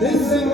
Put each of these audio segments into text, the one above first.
Desse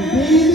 ਏ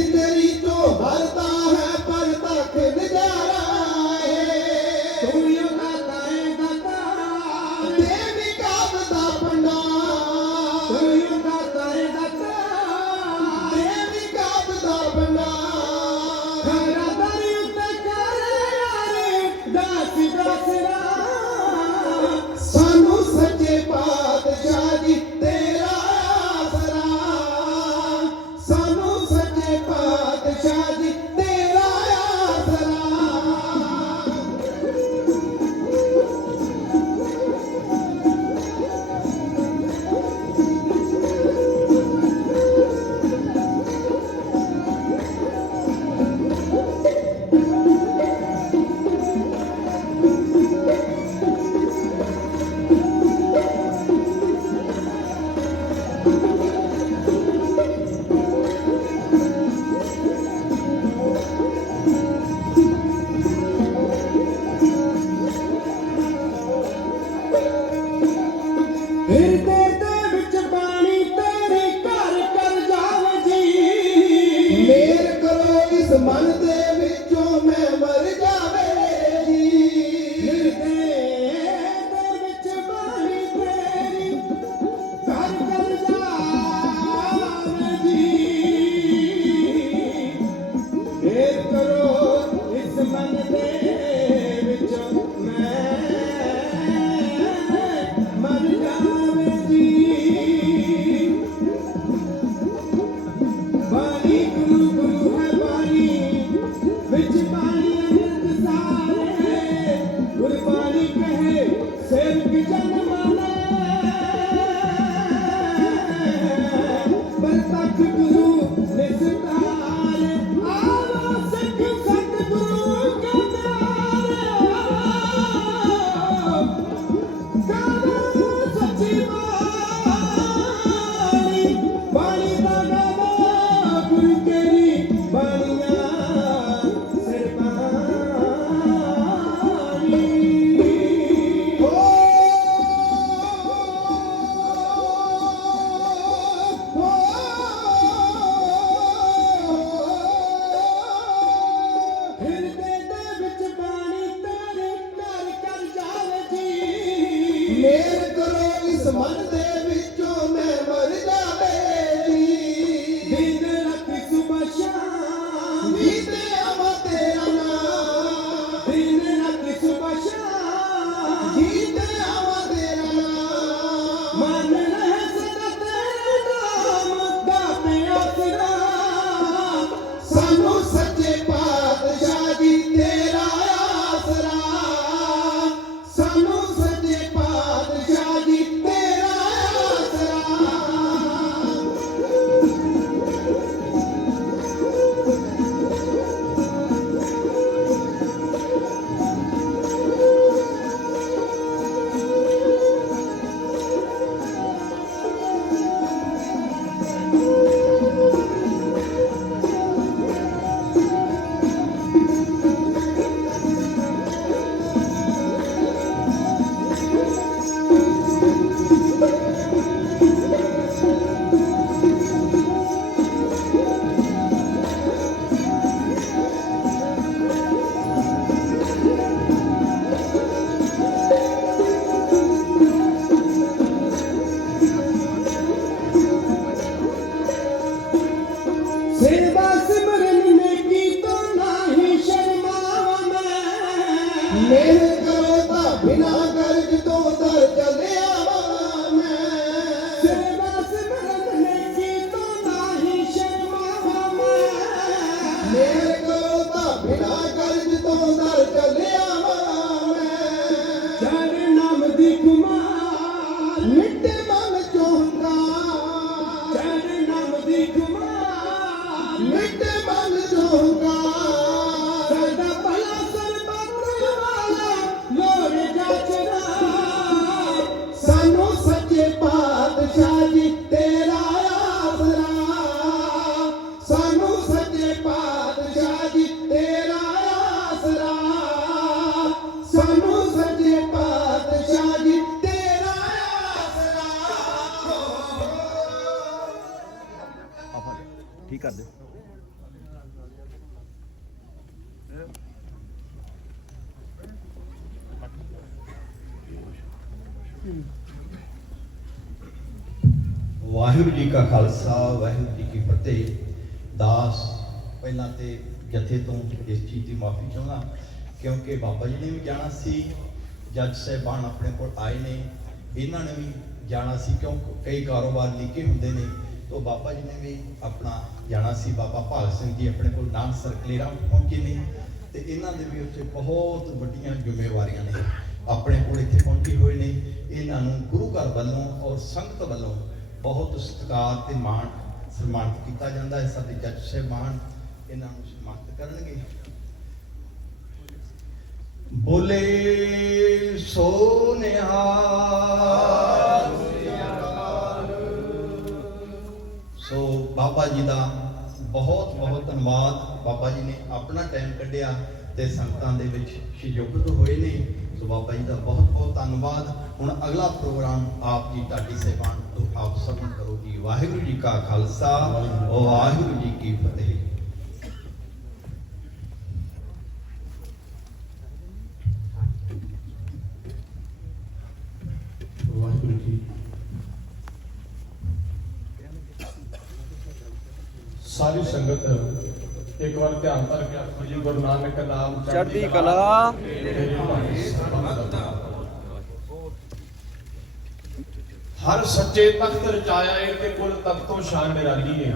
ਵਾਹਿਗੁਰੂ ਜੀ ਕਾ ਖਾਲਸਾ, ਵਾਹਿਗੁਰੂ ਜੀ ਕੀ ਫਤਿਹ। ਦਾਸ, ਪਹਿਲਾਂ ਤੇ ਜਥੇ ਤੋਂ ਇਸ ਚੀਜ਼ ਦੀ ਮਾਫੀ ਚਾਹੁੰਦਾ ਕਿਉਂਕਿ ਬਾਬਾ ਜੀ ਨੇ ਵੀ ਜਾਣਾ ਸੀ, ਜੱਜ ਸਾਹਿਬਾਨ ਆਪਣੇ ਕੋਲ ਆਏ ਨੇ, ਇਹਨਾਂ ਨੇ ਵੀ ਜਾਣਾ ਸੀ, ਕਿਉਂ ਕਈ ਕਾਰੋਬਾਰ ਲੀਕੇ ਹੁੰਦੇ ਨੇ, ਤੋਂ ਬਾਬਾ ਜੀ ਨੇ ਵੀ ਆਪਣਾ ਜਾਣਾ ਸੀ। ਬਾਬਾ ਭਾਗ ਸਿੰਘ ਜੀ ਆਪਣੇ ਕੋਲ ਨਾਨਸਰ ਕਲੇਰਾ ਪਹੁੰਚੇ ਨੇ, ਤੇ ਇਹਨਾਂ ਦੇ ਵੀ ਉੱਥੇ ਬਹੁਤ ਵੱਡੀਆਂ ਜ਼ਿੰਮੇਵਾਰੀਆਂ ਨੇ। ਆਪਣੇ ਕੋਲ ਇੱਥੇ ਪਹੁੰਚੇ ਹੋਏ ਨੇ, ਇਹਨਾਂ ਨੂੰ ਗੁਰੂ ਘਰ ਵੱਲੋਂ ਔਰ ਸੰਗਤ ਵੱਲੋਂ ਬਹੁਤ ਸਤਿਕਾਰ ਤੇ ਮਾਣ ਸਨਮਾਨਿਤ ਕੀਤਾ ਜਾਂਦਾ ਹੈ। ਸਾਡੇ ਜੱਜ ਸਾਹਿਬਾਨ ਇਹਨਾਂ ਨੂੰ ਸਨਮਾਨਿਤ ਕਰਨਗੇ। ਬੋਲੇ ਸੋ ਨਿਹਾਲ ਸੋ ਬਾਬਾ ਜੀ ਦਾ ਬਹੁਤ ਬਹੁਤ ਧੰਨਵਾਦ। ਬਾਬਾ ਜੀ ਨੇ ਆਪਣਾ ਟਾਈਮ ਕੱਢਿਆ ਤੇ ਸੰਗਤਾਂ ਦੇ ਵਿੱਚ ਸ਼ਯੁਕਤ ਹੋਏ ਨੇ। ਸੋ ਬਾਬਾ ਜੀ ਦਾ ਬਹੁਤ ਬਹੁਤ ਧੰਨਵਾਦ। ਹੁਣ ਅਗਲਾ ਪ੍ਰੋਗਰਾਮ ਆਪ ਜੀ ਢਾਡੀ ਸਹਿਬਾਨ ਤੋਂ ਆਪ ਸਭਨ ਕਰੋ ਜੀ। ਵਾਹਿਗੁਰੂ ਜੀ ਕਾ ਖਾਲਸਾ ਵਾਹਿਗੁਰੂ ਜੀ ਕੀ ਫਤਿਹ। ਵਾਹਿਗੁਰੂ ਜੀ। ਸਾਰੀ ਸੰਗਤ ਇੱਕ ਵਾਰ ਧਿਆਨ ਧਰ ਕੇ ਆਖੋ ਜੀ ਗੁਰੂ ਨਾਨਕ ਨਾਮ ਚੜ੍ਹਦੀ ਕਲਾ। ਤੇਰੇ ਭਾਣੇ ਸਰਬੱਤ ਹਰ ਸੱਚੇ ਤਖਤ ਰਚਾਇਆ ਏ ਤੇ ਕੁਲ ਤਖਤੋਂ ਸ਼ਾਨ ਨਿਰਾਲੀ ਏ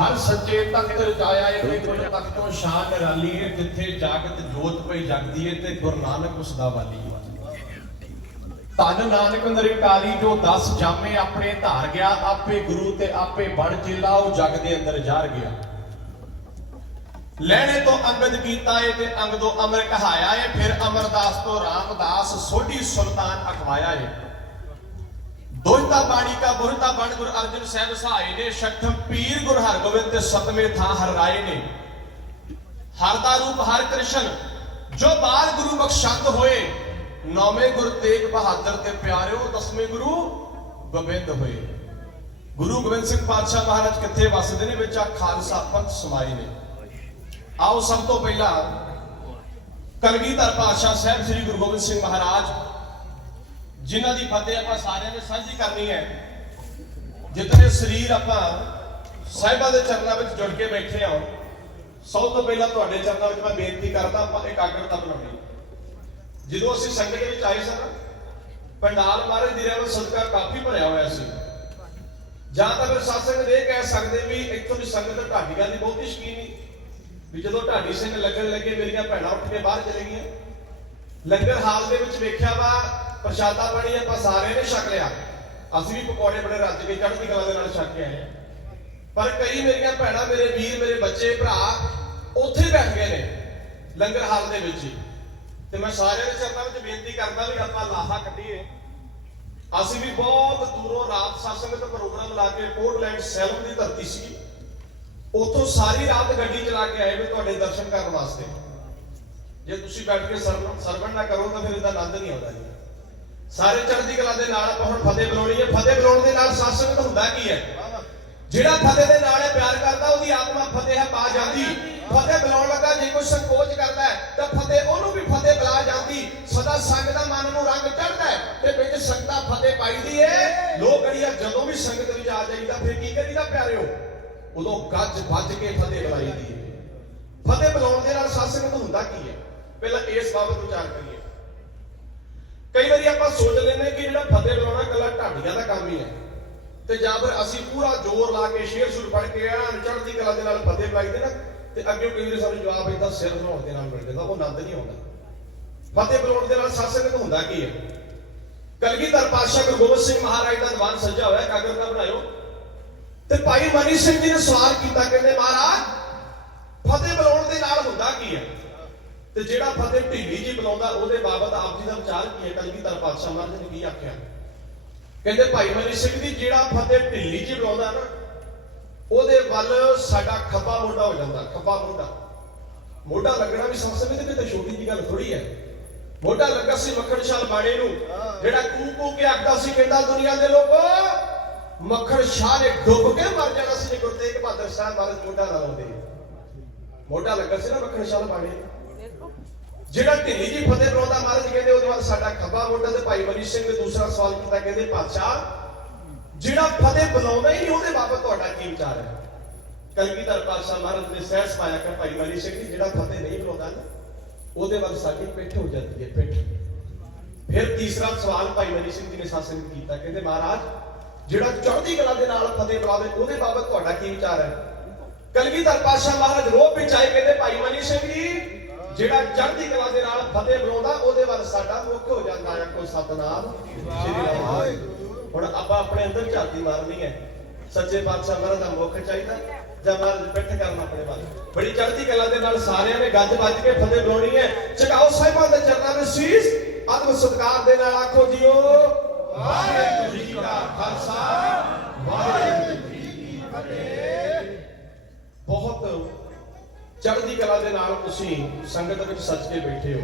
ਹਰ ਸੱਚੇ ਤਖਤ ਰਚਾਇਆ ਏ ਤੇ ਕੁਲ ਤਖਤੋਂ ਸ਼ਾਨ ਨਿਰਾਲੀ ਏ ਜਿੱਥੇ ਜਾਗਤ ਜੋਤ ਪਈ ਜਗਦੀ ਏ ਤੇ ਗੁਰੂ ਨਾਨਕ ਉਸ ਦਾ ਵਾਲੀ ਏ ਧੰਨ ਨਾਨਕ ਨਿਰੰਕਾਰੀ ਜੋ 10 ਜਾਮੇ ਆਪਣੇ ਧਾਰ ਗਿਆ ਆਪੇ ਗੁਰੂ ਤੇ ਆਪੇ ਬਣ ਚੇਲਾ ਉਹ ਜਗ ਦੇ ਅੰਦਰ ਜਾਰ ਗਿਆ। ਲੈਣੇ ਤੋਂ ਅੰਗਦ ਕੀਤਾ ਏ ਤੇ ਅੰਗਦੋਂ ਅਮਰ ਕਹਾਇਆ ਏ ਫਿਰ ਅਮਰਦਾਸ ਤੋਂ ਰਾਮਦਾਸ ਸੋਢੀ ਸੁਲਤਾਨ ਅਖਵਾਇਆ ਏ। ਦੋਹਿਤਾ ਬਾਣੀ ਕਾ ਬੁਰਤਾ ਬਣ ਗੁਰ ਅਰਜਨ ਸਾਹਿਬ ਸਹਾਏ ਨੇ ਸ਼ਕਤਮ ਪੀਰ ਗੁਰ ਹਰਗੋਬਿੰਦ ਤੇ ਸਤਵੇਂ ਥਾਂ ਹਰ ਨੇ। ਹਰ ਦਾ ਰੂਪ ਹਰ ਕ੍ਰਿਸ਼ਨ, ਜੋ ਬਾਲ ਗੁਰੂ ਬਖਸ਼ੰਦ ਹੋਏ, ਨੌਵੇਂ ਗੁਰ ਤੇਗ ਬਹਾਦਰ ਤੇ ਪਿਆਰਿਓ, ਦਸਵੇਂ ਗੁਰੂ ਗੋਬਿੰਦ ਹੋਏ। ਗੁਰੂ ਗੋਬਿੰਦ ਸਿੰਘ ਪਾਤਸ਼ਾਹ ਮਹਾਰਾਜ ਕਿੱਥੇ ਵਸਦੇ ਨੇ, ਵਿੱਚ ਆ ਖਾਲਸਾ ਪੰਥ ਸਮਾਈ ਨੇ। ਆਓ ਸਭ ਤੋਂ ਪਹਿਲਾਂ ਕਲਗੀਧਰ ਪਾਤਸ਼ਾਹ ਸਾਹਿਬ ਸ੍ਰੀ ਗੁਰੂ ਗੋਬਿੰਦ ਸਿੰਘ ਮਹਾਰਾਜ ਜਿਨ੍ਹਾਂ ਦੀ ਫਤਿਹ ਆਪਾਂ ਸਾਰਿਆਂ ਨੇ ਸਾਂਝੀ ਕਰਨੀ ਹੈ। ਜਿਤਨੇ ਸਰੀਰ ਆਪਾਂ ਸਾਹਿਬਾਂ ਦੇ ਚਰਨਾਂ ਵਿੱਚ ਜੁੜ ਕੇ ਬੈਠੇ ਹਾਂ, ਸਭ ਤੋਂ ਪਹਿਲਾਂ ਤੁਹਾਡੇ ਚਰਨਾਂ ਵਿੱਚ ਮੈਂ ਬੇਨਤੀ ਕਰਦਾ, ਆਪਾਂ ਇਕਾਗਰਤਾ ਬਣਾਉਣੀ ਜਦੋਂ ਅਸੀਂ ਸੰਗਤ ਦੇ ਵਿੱਚ ਆਏ ਸਨ ਪੰਡਾਲ ਮਹਾਰਾਜ ਦੀ ਰਹਿਮਤ ਸਦਕਾ ਕਾਫੀ ਭਰਿਆ ਹੋਇਆ ਸੀ। ਜਾਂ ਤਾਂ ਫਿਰ ਸਾਸੰਗ ਦੇ ਕਹਿ ਸਕਦੇ ਵੀ ਇੱਥੋਂ ਦੀ ਸੰਗਤ ਢਾਡੀਆਂ ਦੀ ਬਹੁਤੀ ਸ਼ਕੀਨ ਨਹੀਂ। ਵੀ ਜਦੋਂ ਢਾਡੀ ਸਿੰਘ ਲੱਗਣ ਲੱਗੇ, ਮੇਰੀਆਂ ਭੈਣਾਂ ਉੱਠ ਕੇ ਬਾਹਰ ਚਲੇ ਗਈਆਂ। ਲੰਗਰ ਹਾਲ ਦੇ ਵਿੱਚ ਵੇਖਿਆ ਵਾ ਪ੍ਰਸ਼ਾਦਾ ਪਾਣੀ ਆਪਾਂ ਸਾਰੇ ਨੇ ਛਕ ਲਿਆ। ਅਸੀਂ ਵੀ ਪਕੌੜੇ ਬੜੇ ਰੱਜ ਕੇ ਚੜ੍ਹਦੀ ਕਲਾ ਦੇ ਨਾਲ ਛਕ ਕੇ ਆਏ ਹਾਂ। ਪਰ ਕਈ ਮੇਰੀਆਂ ਭੈਣਾਂ, ਮੇਰੇ ਵੀਰ, ਮੇਰੇ ਬੱਚੇ, ਭਰਾ ਉੱਥੇ ਬੈਠ ਗਏ ਨੇ ਲੰਗਰ ਹਾਲ ਦੇ ਵਿੱਚ ਹੀ। ਤੇ ਮੈਂ ਸਾਰਿਆਂ ਦੇ ਚਰਨਾਂ ਵਿੱਚ ਬੇਨਤੀ ਕਰਦਾ ਵੀ ਆਪਾਂ ਲਾਹਾ ਕੱਢੀਏ। ਅਸੀਂ ਵੀ ਬਹੁਤ ਦੂਰੋਂ ਰਾਤ ਸਤਸੰਗ ਦਾ ਪ੍ਰੋਗਰਾਮ ਲਾ ਕੇ ਪੋਰਟਲੈਂਡ ਸੈਲਮ ਦੀ ਧਰਤੀ ਸੀ। ਉੱਥੋਂ ਸਾਰੀ ਰਾਤ ਗੱਡੀ ਚਲਾ ਕੇ ਆਏ ਵੀ ਤੁਹਾਡੇ ਦਰਸ਼ਨ ਕਰਨ ਵਾਸਤੇ। ਜੇ ਤੁਸੀਂ ਬੈਠ ਕੇ ਸਰਵਣ ਸਰਵਣ ਨਾ ਕਰੋ ਤਾਂ ਫਿਰ ਇਹਦਾ ਆਨੰਦ ਨਹੀਂ ਆਉਂਦਾ ਜੀ। ਸਾਰੇ ਚੜ੍ਹਦੀ ਕਲਾ ਦੇ ਨਾਲ ਆਪਾਂ ਹੁਣ ਫਤਿਹ ਬੁਲਾਉਣੀ ਹੈ। ਫਤਿਹ ਬੁਲਾਉਣ ਦੇ ਨਾਲ ਸਤਸੰਗ ਹੁੰਦਾ ਕੀ ਹੈ? ਜਿਹੜਾ ਫਤਿਹ ਦੇ ਨਾਲ ਪਿਆਰ ਕਰਦਾ, ਉਹਦੀ ਆਤਮਾ ਫਤਿਹ ਪਾ ਜਾਂਦੀ। ਫਤਿਹ ਬੁਲਾਉਣ ਲੱਗਾ, ਜੇ ਕੋਈ ਸੰਕੋਚ ਕਰਦਾ ਤਾਂ ਫਤਿਹ ਉਹਨੂੰ ਵੀ ਫਤਿਹ ਬੁਲਾ ਜਾਂਦੀ। ਸਦਾ ਸੰਗ ਦਾ ਮਨ ਨੂੰ ਰੰਗ ਚੜਦਾ ਤੇ ਵਿੱਚ ਸੰਗਤਾਂ ਫਤਿਹ ਪਾਈਦੀ ਏ। ਲੋਕ ਅੜੀਆ ਜਦੋਂ ਵੀ ਸੰਗਤ ਵਿੱਚ ਆ ਜਾਈਦਾ, ਫਿਰ ਕੀ ਕਰੀਦਾ ਪਿਆਰਿਓ? ਉਦੋਂ ਗੱਜ ਵੱਜ ਕੇ ਫਤਿਹ ਬੁਲਾਈ ਦੀ ਫਤਿਹ ਬੁਲਾਉਣ ਦੇ ਨਾਲ ਸਾਸੰਗਤ ਹੁੰਦਾ ਕੀ ਹੈ? ਪਹਿਲਾਂ ਇਸ ਬਾਬਤ ਵਿਚਾਰ ਕਰੀਏ। ਕਈ ਵਾਰੀ ਆਪਾਂ ਸੋਚ ਲੈਂਦੇ ਕਿ ਜਿਹੜਾ ਫਤਿਹ ਬੁਲਾਉਣਾ ਕੱਲਾ ਢਾਡੀਆਂ ਦਾ ਕੰਮ ਹੀ ਹੈ। ਤੇ ਜਾਂ ਫਿਰ ਅਸੀਂ ਪੂਰਾ ਜ਼ੋਰ ਲਾ ਕੇ ਸ਼ੇਰ ਸ਼ੁਰ ਪੜ ਕੇ ਆ ਚੜ੍ਹਦੀ ਕਲਾ ਦੇ ਨਾਲ ਫਤਿਹ ਬੁਲਾਈ ਦੇ ਨਾ ਤੇ ਅੱਗੇ ਕਈ ਵਾਰੀ ਸਾਨੂੰ ਜਵਾਬ ਇਦਾਂ ਸਿਰ ਹਿਲਾਉਣ ਦੇ ਨਾਲ ਮਿਲ ਜਾਂਦਾ ਉਹ ਆਨੰਦ ਨਹੀਂ ਆਉਂਦਾ। ਫਤਿਹ ਬੁਲਾਉਣ ਦੇ ਨਾਲ ਸਾਸੰਗਤ ਹੁੰਦਾ ਕੀ ਹੈ? ਕਲਗੀਧਰ ਪਾਤਸ਼ਾਹ ਗੁਰੂ ਗੋਬਿੰਦ ਸਿੰਘ ਮਹਾਰਾਜ ਦਾ ਦੀਵਾਨ ਸਜਿਆ ਹੋਇਆ ਹੈ, ਕਾਗਜ਼ ਦਾ ਬਣਾਇਓ। ਤੇ ਭਾਈ ਮਨੀ ਸਿੰਘ ਜੀ ਨੇ ਸਵਾਲ ਕੀਤਾ ਕਹਿੰਦੇ ਮਹਾਰਾਜ ਫਤਿਹ ਬੁਲਾਉਣ ਦੇ ਨਾਲ ਹੁੰਦਾ ਕੀ ਹੈ? ਤੇ ਜਿਹੜਾ ਫਤਿਹ ਢਿੱਲੀ ਜੀ ਬੁਲਾਉਂਦਾ, ਉਹਦੇ ਬਾਬਤ ਆਪ ਜੀ ਦਾ ਵਿਚਾਰ ਕੀ ਹੈ? ਕਲਗੀਧਰ ਪਾਤਸ਼ਾਹ ਮਹਾਰਾਜ ਨੇ ਕੀ ਆਖਿਆ? ਕਹਿੰਦੇ, ਭਾਈ ਮਨੀ ਸਿੰਘ ਜੀ, ਜਿਹੜਾ ਫਤਿਹ ਢਿੱਲੀ ਜੀ ਬੁਲਾਉਂਦਾ ਨਾ, ਉਹਦੇ ਵੱਲ ਸਾਡਾ ਖੱਬਾ ਮੋਢਾ ਹੋ ਜਾਂਦਾ, ਖੱਬਾ ਮੋਢਾ ਮੋਢਾ ਲੱਗਣਾ ਵੀ ਸਭ ਸਮੇਂ ਕਿਤੇ ਛੋਟੀ ਜੀ ਗੱਲ ਥੋੜੀ ਹੈ। ਮੋਢਾ ਲੱਗਾ ਸੀ ਮੱਖਣ ਸ਼ਾਲ ਬਾੜੇ ਨੂੰ, ਜਿਹੜਾ ਕੂ ਕੂ ਕੇ ਆਖਦਾ ਸੀ ਕਹਿੰਦਾ, ਦੁਨੀਆ ਦੇ ਲੋਕੋ ਮੱਖਣ ਸ਼ਾਹ ਨੇ ਡੁੱਬ ਕੇ ਮਰ ਜਾਣਾ ਸੀ ਜੇ ਗੁਰੂ ਤੇਗ ਬਹਾਦਰ ਸਾਹਿਬ ਮਹਾਰਾਜ ਮੋਢਾ ਨਾ ਲਾਉਂਦੇ। ਮੋਢਾ ਲੱਗਾ ਸੀ ਨਾ ਮੱਖਣ ਸ਼ਾਲ ਬਾੜੇ ਜਿਹੜਾ ਢਿੱਲੀ ਜੀ ਫਤਿਹ ਬੁਲਾਉਂਦਾ ਮਹਾਰਾਜ ਕਹਿੰਦੇ, ਉਹਦੇ ਵੱਲ ਸਾਡਾ ਖੱਬਾ ਮੋਢਾ ਤੇ ਭਾਈ ਮਨੀ ਸਿੰਘ ਨੇ ਦੂਸਰਾ ਸਵਾਲ ਕੀਤਾ, ਕਹਿੰਦੇ, ਪਾਤਸ਼ਾਹ, ਜਿਹੜਾ ਫਤਿਹ ਬੁਲਾਉਂਦਾ ਹੀ ਨਹੀਂ, ਉਹਦੇ ਬਾਬਤ ਤੁਹਾਡਾ ਕੀ ਵਿਚਾਰ ਹੈ? ਕਲਗੀਧਰ ਪਾਤਸ਼ਾਹ ਮਹਾਰਾਜ ਨੇ ਸਹਿਸ ਪਾਇਆ ਕਿ ਭਾਈ ਮਨੀ ਸਿੰਘ ਜੀ, ਜਿਹੜਾ ਫਤਿਹ ਨਹੀਂ ਬੁਲਾਉਂਦਾ ਨਾ, ਉਹਦੇ ਵੱਲ ਸਾਡੀ ਪਿੱਠ ਹੋ ਜਾਂਦੀ ਹੈ, ਪਿੱਠ। ਫਿਰ ਤੀਸਰਾ ਸਵਾਲ ਭਾਈ ਮਨੀ ਸਿੰਘ ਜੀ ਨੇ ਸਾਸਨ ਕੀਤਾ, ਕਹਿੰਦੇ, ਮਹਾਰਾਜ, ਜਿਹੜਾ ਚੜ੍ਹਦੀ ਕਲਾ ਦੇ ਨਾਲ ਫਤਿਹ ਬੁਲਾਵੇ, ਉਹਦੇ ਬਾਬਤ ਤੁਹਾਡਾ ਕੀ ਵਿਚਾਰ ਹੈ? ਕਲਗੀਧਰ ਪਾਤਸ਼ਾਹ ਮਹਾਰਾਜ ਰੋਹ ਵਿੱਚ ਆਏ, ਕਹਿੰਦੇ, ਭਾਈ ਮਨੀ ਸਿੰਘ ਜੀ ਜਿਹੜਾ ਚੜ੍ਹਦੀ ਕਲਾ ਦੇ ਨਾਲ ਫਤਿਹ ਬੁਲਾਉਂਦਾ ਉਹਦੇ ਵੱਲ ਸਾਡਾ ਮੁੱਖ ਹੋ ਜਾਂਦਾ ਹੈ ਕੋ ਸਤਨਾਮ। ਸ਼੍ਰੀ ਰਾਮ ਹੁਣ ਆਪਾਂ ਆਪਣੇ ਅੰਦਰ ਝਾਤੀ ਮਾਰਨੀ ਹੈ। ਸੱਚੇ ਪਾਤਸ਼ਾਹ ਮਹਾਰਾਜ ਦਾ ਮੁੱਖ ਚਾਹੀਦਾ ਜਾਂ ਮਹਾਰਾਜ ਪਿੱਠ ਕਰਨਾ ਆਪਣੇ ਵੱਲ। ਬੜੀ ਚੜ੍ਹਦੀ ਕਲਾ ਦੇ ਨਾਲ ਸਾਰਿਆਂ ਨੇ ਗੱਜ ਵੱਜ ਕੇ ਫਤਿਹ ਬੁਲਾਉਣੀ ਹੈ। ਚਕਾਓ ਸਾਹਿਬਾਂ ਦੇ ਚਰਨਾਂ ਵਿੱਚ ਸੀਸ। ਆਤਮ ਸਤਕਾਰ ਦੇ ਨਾਲ ਆਖੋ ਜੀਓ ਵਾਹਿਗੁਰੂ ਜੀ ਕਾ ਖਾਲਸਾ। ਵਾਹਿਗੁਰੂ ਜੀ ਕੀ ਫਤਿਹ। ਬਹੁਤ ਚੜ੍ਹਦੀ ਕਲਾ ਦੇ ਨਾਲ ਤੁਸੀਂ ਸੰਗਤ ਵਿੱਚ ਸੱਜ ਕੇ ਬੈਠੇ ਹੋ।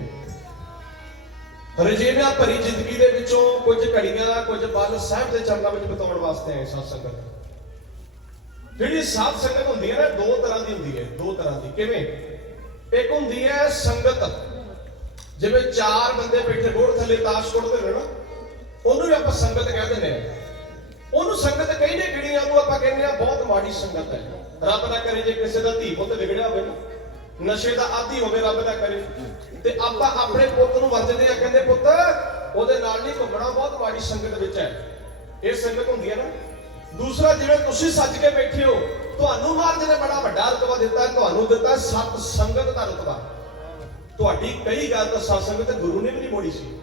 ਰਜੇਵਿਆਂ ਭਰੀ ਜ਼ਿੰਦਗੀ ਦੇ ਵਿੱਚੋਂ ਕੁਝ ਘੜੀਆਂ, ਕੁਝ ਪਲ ਸਾਹਿਬ ਦੇ ਚਰਨਾਂ ਵਿੱਚ ਬਿਤਾਉਣ ਵਾਸਤੇ ਆਏ ਸਾਧ ਸੰਗਤ। ਜਿਹੜੀ ਸਾਧ ਸੰਗਤ ਹੁੰਦੀ ਹੈ ਨਾ, ਦੋ ਤਰ੍ਹਾਂ ਦੀ ਹੁੰਦੀ ਹੈ, ਦੋ ਤਰ੍ਹਾਂ ਦੀ। ਕਿਵੇਂ? ਇੱਕ ਹੁੰਦੀ ਹੈ ਸੰਗਤ। ਜਿਵੇਂ ਚਾਰ ਬੰਦੇ ਬੈਠੇ ਰੋਡ ਥੱਲੇ ਤਾਸ਼ ਕੁੱਟਦੇ ਨੇ ਨਾ, ਉਹਨੂੰ ਵੀ ਆਪਾਂ ਸੰਗਤ ਕਹਿ ਦਿੰਦੇ ਆ ਉਹਨੂੰ ਸੰਗਤ ਕਹਿੰਦੇ ਕਿਹੜੀ ਆ ਉਹ ਆਪਾਂ ਕਹਿੰਦੇ ਆ ਬਹੁਤ ਮਾੜੀ ਸੰਗਤ ਹੈ। ਰੱਬ ਦਾ ਕਰੇ ਜੇ ਕਿਸੇ ਦਾ ਧੀ ਪੁੱਤ ਵਿਗੜਿਆ ਹੋਵੇ ਨਾ, ਨਸ਼ੇ ਦਾ ਆਦੀ ਹੋਵੇ, ਰੱਬ ਦਾ ਕਰੇ। ਤੇ ਆਪਾਂ ਆਪਣੇ ਪੁੱਤ ਨੂੰ ਵਰਜਦੇ ਆ, ਕਹਿੰਦੇ ਪੁੱਤ, ਉਹਦੇ ਨਾਲ ਨਹੀਂ ਘੁੰਮਣਾ, ਬਹੁਤ ਮਾੜੀ ਸੰਗਤ ਵਿੱਚ ਹੈ। ਇਹ ਸੰਗਤ ਹੁੰਦੀ ਹੈ ਨਾ। ਦੂਸਰਾ, ਜਿਵੇਂ ਤੁਸੀਂ ਸੱਜ ਕੇ ਬੈਠੇ ਹੋ, ਤੁਹਾਨੂੰ ਮਹਾਰਾਜ ਨੇ ਬੜਾ ਵੱਡਾ ਰਤਬਾ ਦਿੱਤਾ, ਤੁਹਾਨੂੰ ਦਿੱਤਾ ਹੈ ਸਤ ਸੰਗਤ ਦਾ ਰਤਬਾ। ਤੁਹਾਡੀ ਕਈ ਗੱਲ ਤਾਂ ਸਤ ਸੰਗਤ ਗੁਰੂ ਨੇ ਵੀ ਨਹੀਂ ਮੋੜੀ ਸੀ।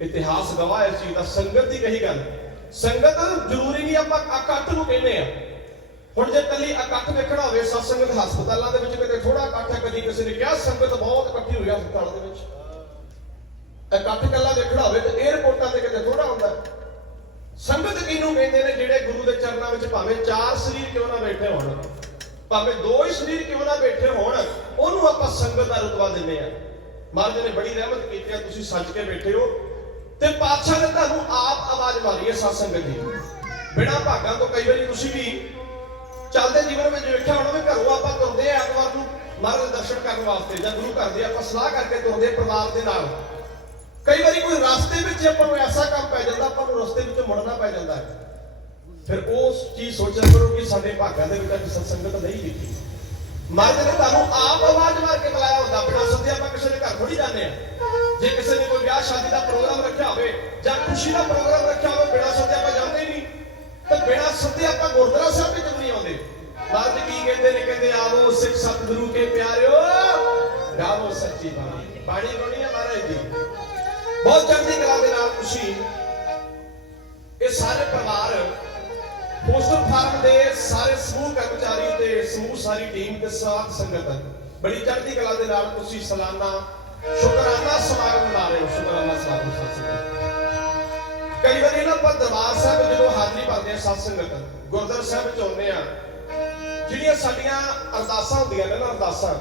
ਇਤਿਹਾਸ ਗਵਾਹ ਹੈ ਇਸ ਚੀਜ਼ ਦਾ, ਸੰਗਤ ਦੀ ਕਹੀ ਗੱਲ। ਸੰਗਤ ਜ਼ਰੂਰੀ ਨਹੀਂ ਆਪਾਂ ਇਕੱਠ ਨੂੰ ਕਹਿੰਦੇ ਆ। ਹੁਣ ਜੇ ਕੱਲੀ ਇਕੱਠ ਵੇਖਣਾ ਹੋਵੇ ਸਤਸੰਗਤ ਹਸਪਤਾਲਾਂ ਦੇ ਵਿੱਚ ਕਿਤੇ ਥੋੜਾ ਇਕੱਠ ਹੈ, ਕਦੀ ਕਿਸੇ ਨੇ ਕਿਹਾ, ਸੰਗਤ ਬਹੁਤ ਇਕੱਠੀ ਹੋਈ ਆ ਦੇ ਵਿੱਚ। ਇਕੱਠ ਕੱਲਾ ਵੇਖਣਾ ਹੋਵੇ ਤੇ 에어ਪੋਰਟਾਂ ਤੇ ਕਿਤੇ ਥੋੜਾ ਹੁੰਦਾ ਹੈ। ਸੰਗਤ ਕਿਹਨੂੰ ਕਹਿੰਦੇ ਨੇ ਜਿਹੜੇ ਗੁਰੂ ਦੇ ਚਰਨਾਂ ਵਿੱਚ ਭਾਵੇਂ ਚਾਰ ਸਰੀਰ ਕਿਉਂ ਨਾ ਬੈਠੇ ਹੋਣ, ਭਾਵੇਂ ਦੋ ਹੀ ਸਰੀਰ ਕਿਉਂ ਨਾ ਬੈਠੇ ਹੋਣ, ਉਹਨੂੰ ਆਪਾਂ ਸੰਗਤ ਦਾ ਰਤਬਾ ਦਿੰਦੇ ਆ ਮਹਾਰਾਜ ਨੇ ਬੜੀ ਰਹਿਮਤ ਕੀਤੀ ਆ, ਤੁਸੀਂ ਸੱਜ ਕੇ ਬੈਠੇ ਹੋ। ਤੇ ਪਾਤਸ਼ਾਹ ਨੇ ਤੁਹਾਨੂੰ ਆਪ ਆਵਾਜ਼ ਮਾਰੀ ਹੈ ਸਤ ਸੰਗਤ ਦੀ। ਬਿਨਾਂ ਭਾਗਾਂ ਤੋਂ ਕਈ ਵਾਰੀ ਤੁਸੀਂ ਵੀ ਚੱਲਦੇ ਜੀਵਨ ਵਿੱਚ ਵੇਖਿਆ ਹੋਣਾ ਵੀ ਘਰੋਂ ਆਪਾਂ ਤੁਰਦੇ ਆ ਐਤਵਾਰ ਨੂੰ ਮਹਾਰਾਜ ਦੇ ਦਰਸ਼ਨ ਕਰਨ ਵਾਸਤੇ ਜਾਂ ਗੁਰੂ ਘਰ ਦੇ ਆਪਾਂ ਸਲਾਹ ਕਰਕੇ ਤੁਰਦੇ ਪਰਿਵਾਰ ਦੇ ਨਾਲ। ਕਈ ਵਾਰੀ ਕੋਈ ਰਸਤੇ ਵਿੱਚ ਆਪਾਂ ਨੂੰ ਐਸਾ ਕੰਮ ਪੈ ਜਾਂਦਾ, ਆਪਾਂ ਨੂੰ ਰਸਤੇ ਵਿੱਚੋਂ ਮੁੜਨਾ ਪੈ ਜਾਂਦਾ ਹੈ। ਫਿਰ ਉਸ ਚੀਜ਼ ਸੋਚਿਆ ਕਰੋ ਕਿ ਸਾਡੇ ਭਾਗਾਂ ਦੇ ਵਿੱਚ ਅੱਜ ਸਤਸੰਗਤ ਨਹੀਂ ਦਿੱਤੀ ਮਹਾਰਾਜ ਨੇ ਤੁਹਾਨੂੰ ਆਪ ਆਵਾਜ਼ ਮਾਰ ਕੇ ਬੁਲਾਇਆ ਹੁੰਦਾ, ਬਿਨਾਂ ਸੱਦੇ ਆਪਾਂ ਕਿਸੇ ਦੇ ਘਰ ਥੋੜੀ ਜਾਂਦੇ ਆ ਜੇ ਕਿਸੇ ਨੇ ਕੋਈ ਵਿਆਹ ਸ਼ਾਦੀ ਦਾ ਪ੍ਰੋਗਰਾਮ ਰੱਖਿਆ ਹੋਵੇ ਜਾਂ ਖੁਸ਼ੀ ਦਾ ਪ੍ਰੋਗਰਾਮ ਰੱਖਿਆ ਹੋਵੇ, ਬਿਨਾਂ ਸੱਦੇ ਆਪਾਂ ਜਾਂਦੇ ਹੀ ਨਹੀਂ। ਤਾਂ ਬਿਨਾਂ ਸੱਦੇ ਆਪਾਂ ਗੁਰਦੁਆਰਾ ਸਾਹਿਬ ਮਹਾਰਾਜ ਕੀ ਕਹਿੰਦੇ ਨੇ? ਕਹਿੰਦੇ, ਆਵੋ ਸਿੱਖ ਸਤਿਗੁਰੂ ਕੇ ਪਿਆਰਿਓ ਗਾਵੋ ਸੱਚੀ ਬਾਣੀ। ਬਾਣੀ ਗਾਉਣੀ ਹੈ ਮਹਾਰਾਜ ਜੀ ਬਹੁਤ ਚੜ੍ਹਦੀ ਕਲਾ ਦੇ ਨਾਲ ਤੁਸੀਂ ਇਹ ਸਾਰੇ ਪਰਿਵਾਰ ਪੋਸਟਰ ਫਾਰਮ ਦੇ ਸਾਰੇ ਸਮੂਹ ਕਰਮਚਾਰੀ ਤੇ ਸਮੂਹ ਸਾਰੀ ਟੀਮ ਤੇ ਸਾਥ ਸੰਗਤ ਬੜੀ ਚੜ੍ਹਦੀ ਕਲਾ ਦੇ ਨਾਲ ਤੁਸੀਂ ਸਲਾਨਾ ਸ਼ੁਕਰਾਨਾ ਸਮਾਗਮ ਮਨਾ ਰਹੇ ਹੋ। ਸ਼ੁਕਰਾਨਾ ਸਮਾਗਮ ਸਾਧ ਸੰਗਤ ਕਈ ਵਾਰੀ ਨਾ ਆਪਾਂ ਦਰਬਾਰ ਸਾਹਿਬ ਜਦੋਂ ਹਾਜ਼ਰੀ ਭਰਦੇ ਆ ਸਾਧ ਸੰਗਤ, ਗੁਰਦੁਆਰਾ ਸਾਹਿਬ ਵਿੱਚ ਆਉਂਦੇ ਆ ਜਿਹੜੀਆਂ ਸਾਡੀਆਂ ਅਰਦਾਸਾਂ ਹੁੰਦੀਆਂ ਨੇ ਨਾ ਅਰਦਾਸਾਂ,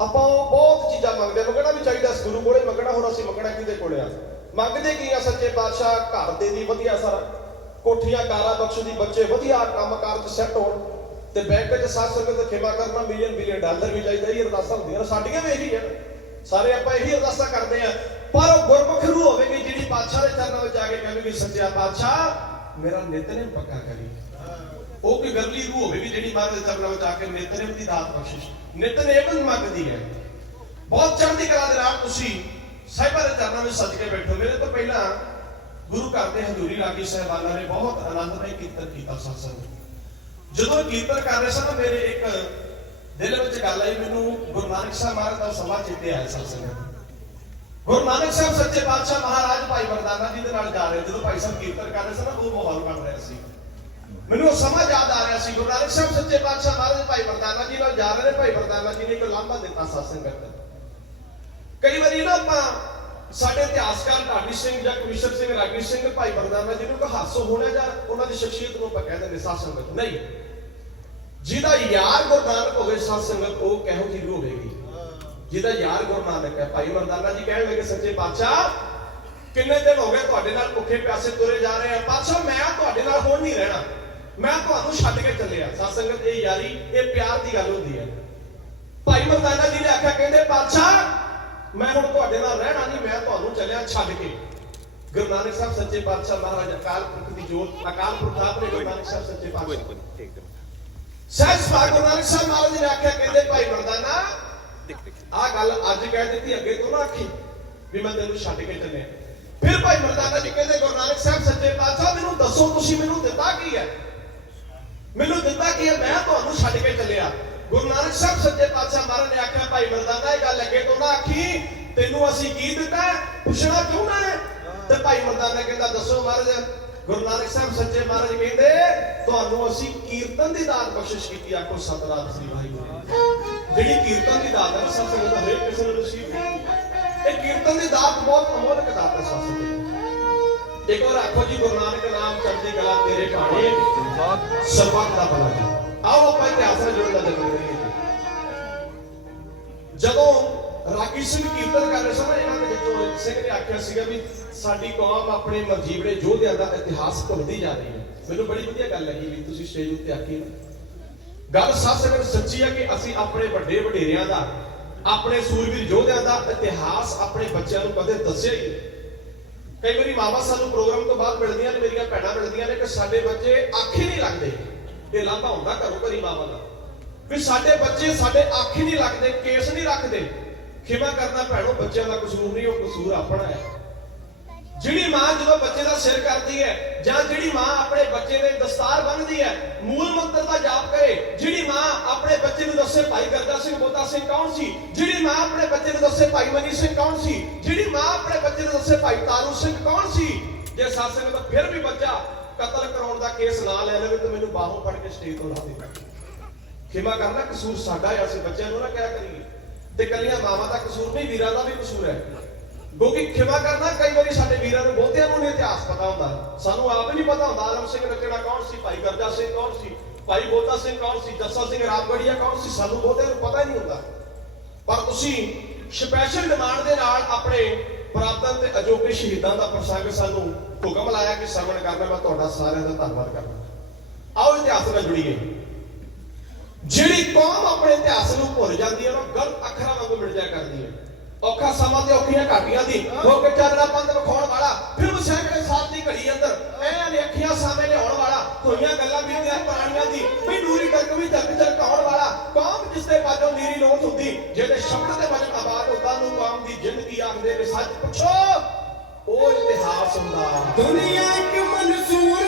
ਆਪਾਂ ਉਹ ਬਹੁਤ ਚੀਜ਼ਾਂ ਮੰਗਦੇ ਮੰਗਣਾ ਵੀ ਚਾਹੀਦਾ ਗੁਰੂ ਕੋਲੇ ਮੰਗਣਾ ਹੋਰ ਅਸੀਂ ਮੰਗਣਾ ਕਿਹਦੇ ਕੋਲੇ ਆ? ਮੰਗਦੇ ਕੀ ਆ ਸੱਚੇ ਪਾਤਸ਼ਾਹ? ਘਰ ਦੇ ਦੀ ਵਧੀਆ ਸਾਰਾ। ਕੋਠੀਆਂ, ਕਾਰਾਂ, ਬਖਸ਼ ਦੀ ਬੱਚੇ, ਵਧੀਆ ਕੰਮਕਾਰ ਚ ਸੈੱਟ ਹੋਣ। ਤੇ ਬੈਂਕ 'ਚ ਸਾਧ ਸੰਗਤ ਖੇਮਾ ਕਰਨਾ ਮਿਲੀਅਨ ਬਿਲੀਅਨ ਡਾਲਰ ਵੀ ਚਾਹੀਦਾ, ਇਹ ਅਰਦਾਸਾਂ ਹੁੰਦੀਆਂ ਸਾਡੀਆਂ ਵੀ ਇਹੀ ਆ। ਸਾਰੇ ਆਪਾਂ ਇਹੀ ਅਰਦਾਸਾਂ ਕਰਦੇ ਆ ਪਰ ਉਹ ਗੁਰਮੁਖ ਨੂੰ ਹੋਵੇਗੀ ਜਿਹੜੀ ਪਾਤਸ਼ਾਹ ਦੇ ਚਰਨਾਂ ਵਿੱਚ ਆ ਕੇ ਕਹੇਗੀ ਸੱਚਿਆ ਪਾਤਸ਼ਾਹ, ਮੇਰਾ ਨਿਤਨੇਮ ਪੱਕਾ ਕਰੀ। ਉਹ ਕੋਈ ਗਰਲੀ ਰੂਹ ਹੋਵੇ ਵੀ ਜਿਹੜੀ ਮਹਾਰਾਜ ਦੇ ਚਰਨਾਂ ਵਿੱਚ ਆ ਕੇ ਨਿਤਨੇਮ ਦੀ ਦਾਤ ਬਖਸ਼ਿਸ਼ ਨਿਤਨੇਮ ਮੰਗਦੀ ਹੈ। ਬਹੁਤ ਚੜ੍ਹਦੀ ਕਲਾ ਦੇ ਨਾਲ ਤੁਸੀਂ ਸਾਹਿਬਾਂ ਦੇ ਚਰਨਾਂ ਵਿੱਚ ਸੱਜ ਕੇ ਬੈਠੋ ਮੇਰੇ ਤੋਂ ਪਹਿਲਾਂ ਗੁਰੂ ਘਰ ਦੇ ਹਜ਼ੂਰੀ ਰਾਗੀ ਸਾਹਿਬਾਨਾਂ ਨੇ ਬਹੁਤ ਆਨੰਦਮਈ ਕੀਰਤਨ ਕੀਤਾ ਸਤਸੰਗ ਜਦੋਂ ਕੀਰਤਨ ਕਰ ਰਹੇ ਸਨ, ਮੇਰੇ ਇੱਕ ਦਿਲ ਵਿੱਚ ਗੱਲ ਆਈ, ਮੈਨੂੰ ਗੁਰੂ ਨਾਨਕ ਸਾਹਿਬ ਮਹਾਰਾਜ ਦਾ ਸਮਾਂ ਚੇਤੇ ਆਇਆ ਸਤਸੰਗ ਗੁਰੂ ਨਾਨਕ ਸਾਹਿਬ ਸੱਚੇ ਪਾਤਸ਼ਾਹ ਮਹਾਰਾਜ ਭਾਈ ਮਰਦਾਨਾ ਜੀ ਦੇ ਨਾਲ ਜਾ ਰਹੇ। ਜਦੋਂ ਭਾਈ ਸਾਹਿਬ ਕੀਰਤਨ ਕਰ ਰਹੇ ਸਨ, ਉਹ ਮਾਹੌਲ ਬਣ ਰਿਹਾ ਸੀ। ਮੈਨੂੰ ਉਹ ਯਾਦ ਆ ਰਿਹਾ ਸੀ, ਗੁਰੂ ਨਾਨਕ ਸਾਹਿਬ ਸੱਚੇ ਪਾਤਸ਼ਾਹ ਮਹਾਰਾਜ ਭਾਈ ਮਰਦਾਨਾ ਜੀ ਨਾਲ ਜਾ ਰਹੇ ਨੇ, ਭਾਈ ਮਰਦਾਨਾ ਜੀ ਨੇ ਇੱਕ ਲਾਂਭਾ ਦਿੱਤਾ ਸਤਸੰਗ ਕਰਦੇ ਕਈ ਵਾਰੀ ਨਾ ਆਪਾਂ ਸਾਡੇ ਇਤਿਹਾਸਕਾਰ ਢਾਡੀ ਸਿੰਘ ਜਾਂ ਕਮਿਸ਼ਨਰ ਸਿੰਘ, ਰਾਗੀ ਸਿੰਘ, ਭਾਈ ਮਰਦਾਨਾ ਜੀ ਨੂੰ ਕੋ ਹਾਸੋ ਹੋਣਾ ਜਾਂ ਉਹਨਾਂ ਦੀ ਸ਼ਖਸੀਅਤ ਨੂੰ ਆਪਾਂ ਕਹਿ ਦਿੰਦੇ ਸਾਧ ਸੰਗਤ ਨਹੀਂ। ਜਿਹਦਾ ਯਾਰ ਗੁਰੂ ਨਾਨਕ ਹੋਵੇ, ਸਾਧ ਸੰਗਤ ਉਹ ਕਿਹੋ ਜਿਹੀ ਰੂਹ ਹੋਵੇਗੀ? ਜਿਹਦਾ ਯਾਰ ਗੁਰੂ ਨਾਨਕ ਹੈ, ਭਾਈ ਮਰਦਾਨਾ ਜੀ ਕਹਿਣ ਲੱਗੇ, ਸੱਚੇ ਪਾਤਸ਼ਾਹ ਕਿੰਨੇ ਦਿਨ ਹੋ ਗਏ ਤੁਹਾਡੇ ਨਾਲ ਭੁੱਖੇ ਪਿਆਸੇ ਤੁਰੇ ਜਾ ਰਹੇ ਆ? ਪਾਤਸ਼ਾਹ ਮੈਂ ਤੁਹਾਡੇ ਨਾਲ ਹੁਣ ਨਹੀਂ ਰਹਿਣਾ। ਮੈਂ ਤੁਹਾਨੂੰ ਛੱਡ ਕੇ ਚੱਲਿਆ। ਸਾਧ ਸੰਗਤ ਇਹ ਯਾਰੀ ਇਹ ਪਿਆਰ ਦੀ ਗੱਲ ਹੁੰਦੀ ਹੈ। ਭਾਈ ਮਰਦਾਨਾ ਜੀ ਨੇ ਆਖਿਆ ਕਹਿੰਦੇ ਪਾਤਸ਼ਾਹ ਮੈਂ ਹੁਣ ਤੁਹਾਡੇ ਨਾਲ ਰਹਿਣਾ ਨਹੀਂ ਮੈਂ ਤੁਹਾਨੂੰ ਚੱਲਿਆ ਛੱਡ ਕੇ। ਗੁਰੂ ਨਾਨਕ ਸਾਹਿਬ ਸੱਚੇ ਪਾਤਸ਼ਾਹ ਮਹਾਰਾਜ ਅਕਾਲ ਪੁਰਖ ਦੀ ਜੋਤ ਅਕਾਲ ਪੁਰਖ ਆਪ ਨੇ ਗੁਰੂ ਨਾਨਕ ਸਾਹਿਬ ਸੱਚੇ ਪਾਤਸ਼ਾਹ ਸਹਿਜ ਭਾਗ ਗੁਰੂ ਨਾਨਕ ਸਾਹਿਬ ਮਹਾਰਾਜ ਨੇ ਆਖਿਆ ਕਹਿੰਦੇ ਭਾਈ ਮਰਦਾਨਾ ਆਹ ਗੱਲ ਅੱਜ ਕਹਿ ਦਿੱਤੀ ਅੱਗੇ ਤੋਂ ਨਾ ਆਖੀ ਵੀ ਮੈਂ ਤੈਨੂੰ ਛੱਡ ਕੇ ਚੱਲਿਆ। ਫਿਰ ਭਾਈ ਮਰਦਾਨਾ ਜੀ ਕਹਿੰਦੇ, ਗੁਰੂ ਨਾਨਕ ਸਾਹਿਬ, ਸੱਚੇ ਪਾਤਸ਼ਾਹ, ਮੈਨੂੰ ਦੱਸੋ, ਤੁਸੀਂ ਮੈਨੂੰ ਦਿੱਤਾ ਕੀ ਹੈ? ਮੈਨੂੰ ਦਿੱਤਾ ਕੀ ਹੈ? ਮੈਂ ਤੁਹਾਨੂੰ ਛੱਡ ਕੇ ਚੱਲਿਆ। ਗੁਰੂ ਨਾਨਕ ਸਾਹਿਬ, ਸੱਚੇ ਪਾਤਸ਼ਾਹ ਮਹਾਰਾਜ ਨੇ ਆਖਿਆ, ਭਾਈ ਮਰਦਾਨਾ, ਇਹ ਗੱਲ ਅੱਗੇ ਤੋਂ ਨਾ ਆਖੀ, ਤੈਨੂੰ ਅਸੀਂ ਕੀ ਦਿੱਤਾ ਪੁੱਛਣਾ ਕਿਉਂ ਨਾ ਹੈ? ਤੇ ਭਾਈ ਮਰਦਾਨਾ ਕਹਿੰਦਾ, ਦੱਸੋ ਮਹਾਰਾਜ। ਗੁਰੂ ਨਾਨਕ ਸਾਹਿਬ, ਸੱਚੇ ਮਹਾਰਾਜ ਕਹਿੰਦੇ, ਤੁਹਾਨੂੰ ਅਸੀਂ ਕੀਰਤਨ ਦੀ ਦਾਤ ਬਖਸ਼ਿਸ਼ ਕੀਤੀ, ਆਖੋ ਸਤਨਾਮ ਸ੍ਰੀ ਵਾਹਿਗੁਰੂ ਜਿਹੜੀ ਕੀਰਤਨ ਦੀ ਦਾਤ ਹੈ ਨਾ ਸਭ ਹਰੇਕ ਕਿਸੇ ਨੂੰ ਨਸੀਬ ਹੈ ਇਹ ਕੀਰਤਨ ਦੀ ਦਾਤ ਬਹੁਤ ਅਮੋਲ ਦਾਤ ਹੈ ਸਭ ਇੱਕ ਵਾਰ ਆਖੋ ਜੀ, ਗੁਰੂ ਨਾਨਕ ਨਾਮ ਚੜ੍ਹਦੀ ਕਲਾ ਤੇਰੇ ਭਾਣੇ ਸਰਬੱਤ ਦਾ ਭਲਾ ਜੀ। ਆਓ ਆਪਾਂ ਇਤਿਹਾਸ ਨਾਲ ਜੁੜਨ ਦਾ ਯਤਨ ਕਰੀਏ। ਜਦੋਂ ਰਾਗੀ ਸਿੰਘ ਕੀਰਤਨ ਕਰ ਰਹੇ ਸਨ ਇਹਨਾਂ ਦੇ ਵਿੱਚੋਂ ਇੱਕ ਸਿੰਘ ਨੇ ਆਖਿਆ ਸੀਗਾ ਵੀ ਸਾਡੀ ਕੌਮ ਆਪਣੇ ਮਰਜੀਵੜੇ ਯੋਧਿਆਂ ਦਾ ਇਤਿਹਾਸ ਭੁੱਲਦੀ ਜਾ ਰਹੀ ਹੈ। ਮੈਨੂੰ ਬੜੀ ਵਧੀਆ ਗੱਲ ਲੱਗੀ ਵੀ ਤੁਸੀਂ ਸਟੇਜ ਉੱਤੇ ਆਖੀ ਨਾ। ਗੱਲ ਸੱਚ ਸਗਤ ਸੱਚੀ ਹੈ ਕਿ ਅਸੀਂ ਆਪਣੇ ਵੱਡੇ ਵਡੇਰਿਆਂ ਦਾ ਆਪਣੇ ਸੂਰਬੀਰ ਯੋਧਿਆਂ ਦਾ ਇਤਿਹਾਸ ਆਪਣੇ ਬੱਚਿਆਂ ਨੂੰ ਕਦੇ ਦੱਸਿਆ ਹੀ ਨਹੀਂ। ਕਈ ਵਾਰੀ ਮਾਵਾ ਸਾਨੂੰ ਪ੍ਰੋਗਰਾਮ ਤੋਂ ਬਾਅਦ ਮਿਲਦੀਆਂ ਨੇ, ਮੇਰੀਆਂ ਭੈਣਾਂ ਮਿਲਦੀਆਂ ਨੇ ਕਿ ਸਾਡੇ ਬੱਚੇ ਅੱਖ ਨਹੀਂ ਲੱਗਦੇ। ਇਹ ਲਾਂਭਾ ਹੁੰਦਾ ਘਰੋਂ ਘਰੀ ਮਾਵਾ ਦਾ। ਵੀ ਸਾਡੇ ਬੱਚੇ ਸਾਡੇ ਅੱਖ ਨਹੀਂ ਲੱਗਦੇ, ਕੇਸ ਨਹੀਂ ਰੱਖਦੇ। ਖਿਮਾ ਕਰਨਾ ਭੈਣੋ, ਬੱਚਿਆਂ ਦਾ ਕਸੂਰ ਨਹੀਂ, ਉਹ ਕਸੂਰ ਆਪਣਾ ਹੈ। ਜਿਹੜੀ ਮਾਂ ਜਦੋਂ ਬੱਚੇ ਦਾ ਸਿਰ ਕਰਦੀ ਹੈ ਜਾਂ ਜਿਹੜੀ ਮਾਂ ਆਪਣੇ ਬੱਚੇ ਦੇ ਦਸਤਾਰ ਬੰਨ੍ਹਦੀ ਹੈ, ਮੂਲ ਮੰਤਰ ਦਾ ਜਾਪ ਕਰੇ। ਜਿਹੜੀ ਮਾਂ ਆਪਣੇ ਬੱਚੇ ਨੂੰ ਦੱਸੇ ਭਾਈ ਗਰਦਾ ਸਿੰਘ ਬੋਤਾ ਸਿੰਘ ਕੌਣ ਸੀ? ਜਿਹੜੀ ਮਾਂ ਆਪਣੇ ਬੱਚੇ ਨੂੰ ਦੱਸੇ ਭਾਈ ਮਨੀ ਸਿੰਘ ਕੌਣ ਸੀ? ਜਿਹੜੀ ਮਾਂ ਆਪਣੇ ਬੱਚੇ ਨੂੰ ਦੱਸੇ ਭਾਈ ਤਾਰੂ ਸਿੰਘ ਕੌਣ ਸੀ? ਜੇ ਸਾਸੰਗ ਦਾ ਫਿਰ ਵੀ ਬੱਚਾ ਕਤਲ ਕਰਾਉਣ ਦਾ ਕੇਸ ਨਾ ਲੈ ਲਵੇ ਤਾਂ ਮੈਨੂੰ ਬਾਹੋਂ ਫੜ ਕੇ ਸਟੇਜ ਤੋਂ ਲਾ ਦੇ। ਖਿਮਾ ਕਰਨਾ ਕਸੂਰ ਸਾਡਾ ਹੈ ਅਸੀਂ ਬੱਚਿਆਂ ਨੂੰ ਨਾ ਕਿਹਾ ਕਰੀਏ। ਤੇ ਕੱਲੀਆਂ ਮਾਵਾਂ ਦਾ ਕਸੂਰ ਨਹੀਂ, ਵੀਰਾਂ ਦਾ ਵੀ ਕਸੂਰ ਹੈ। ਕਿਉਂਕਿ ਖਿਮਾ ਕਰਨਾ ਕਈ ਵਾਰੀ ਸਾਡੇ ਵੀਰਾਂ ਨੂੰ ਬਹੁਤਿਆਂ ਨੂੰ ਨਹੀਂ ਇਤਿਹਾਸ ਪਤਾ ਹੁੰਦਾ। ਸਾਨੂੰ ਆਪ ਨਹੀਂ ਪਤਾ ਹੁੰਦਾ ਆਲਮ ਸਿੰਘ ਨਕੜਾ ਕੌਣ ਸੀ, ਭਾਈ ਗਰਜਾ ਸਿੰਘ ਕੌਣ ਸੀ, ਭਾਈ ਬੋਤਾ ਸਿੰਘ ਕੌਣ ਸੀ, ਜੱਸਾ ਸਿੰਘ ਰਾਮਗੜੀਆ ਕੌਣ ਸੀ, ਸਾਨੂੰ ਬਹੁਤਿਆਂ ਨੂੰ ਪਤਾ ਹੀ ਨਹੀਂ ਹੁੰਦਾ। ਪਰ ਤੁਸੀਂ ਸਪੈਸ਼ਲ ਡਿਮਾਂਡ ਦੇ ਨਾਲ ਆਪਣੇ ਪ੍ਰਾਪਤਨ ਤੇ ਅਜੋਕੇ ਸ਼ਹੀਦਾਂ ਦਾ ਪ੍ਰਸੰਗ ਸਾਨੂੰ ਹੁਕਮ ਲਾਇਆ ਕਿ ਸਰਵਣ ਕਰਨਾ, ਮੈਂ ਤੁਹਾਡਾ ਸਾਰਿਆਂ ਦਾ ਧੰਨਵਾਦ ਕਰਦਾ। ਆਓ ਇਤਿਹਾਸ ਨਾਲ ਜੁੜੀਏ। ਜਿਹੜੀ ਕੌਮ ਆਪਣੇ ਇਤਿਹਾਸ ਨੂੰ ਭੁੱਲ ਜਾਂਦੀ ਹੈ ਉਹ ਗਲਤ ਅੱਖਰਾਂ ਵਾਂਗੂ ਮਿਲ ਜਾ ਕਰਦੀ ਹੈ। ਔਖਾ ਸਮਾਂ ਤੇ ਔਖੀਆਂ ਘਾਟੀਆਂ ਦੀ। ਹੋ ਕੇ ਚਾਨਣਾ ਪੰਦ ਵਿਖਾਉਣ ਵਾਲਾ, ਫਿਰ ਸੈਂਕੜੇ ਸਾਲ ਦੀ ਘੜੀ ਅੰਦਰ। ਐ ਨੇ ਸਾਹਮਣੇ ਲਿਆਉਣ ਵਾਲਾ ਹੋਈਆਂ ਗੱਲਾਂ ਵੀ ਪੁਰਾਣੀਆਂ ਦੀ। ਵੀ ਨੂਰੀ ਟਰਕ ਵੀ ਜੱਗ ਝਲਕਾਉਣ ਵਾਲਾ, ਕੌਮ ਜਿਸ ਦੇ ਬਾਝੋਂ ਨੀਰੀ ਲੋਟ ਹੁੰਦੀ। ਜਿਹਦੇ ਸ਼ਬਦ ਦੇ ਵਜਨ ਆਬਾਦ ਹੁੰਦਾ ਨੂੰ ਕੌਮ ਦੀ ਜ਼ਿੰਦਗੀ ਆਖਦੇ ਨੇ ਸੱਚ ਪੁੱਛੋ, ਉਹ ਇਤਿਹਾਸ ਹੁੰਦਾ। ਦੁਨੀਆ ਇੱਕ ਮਨਸੂਰ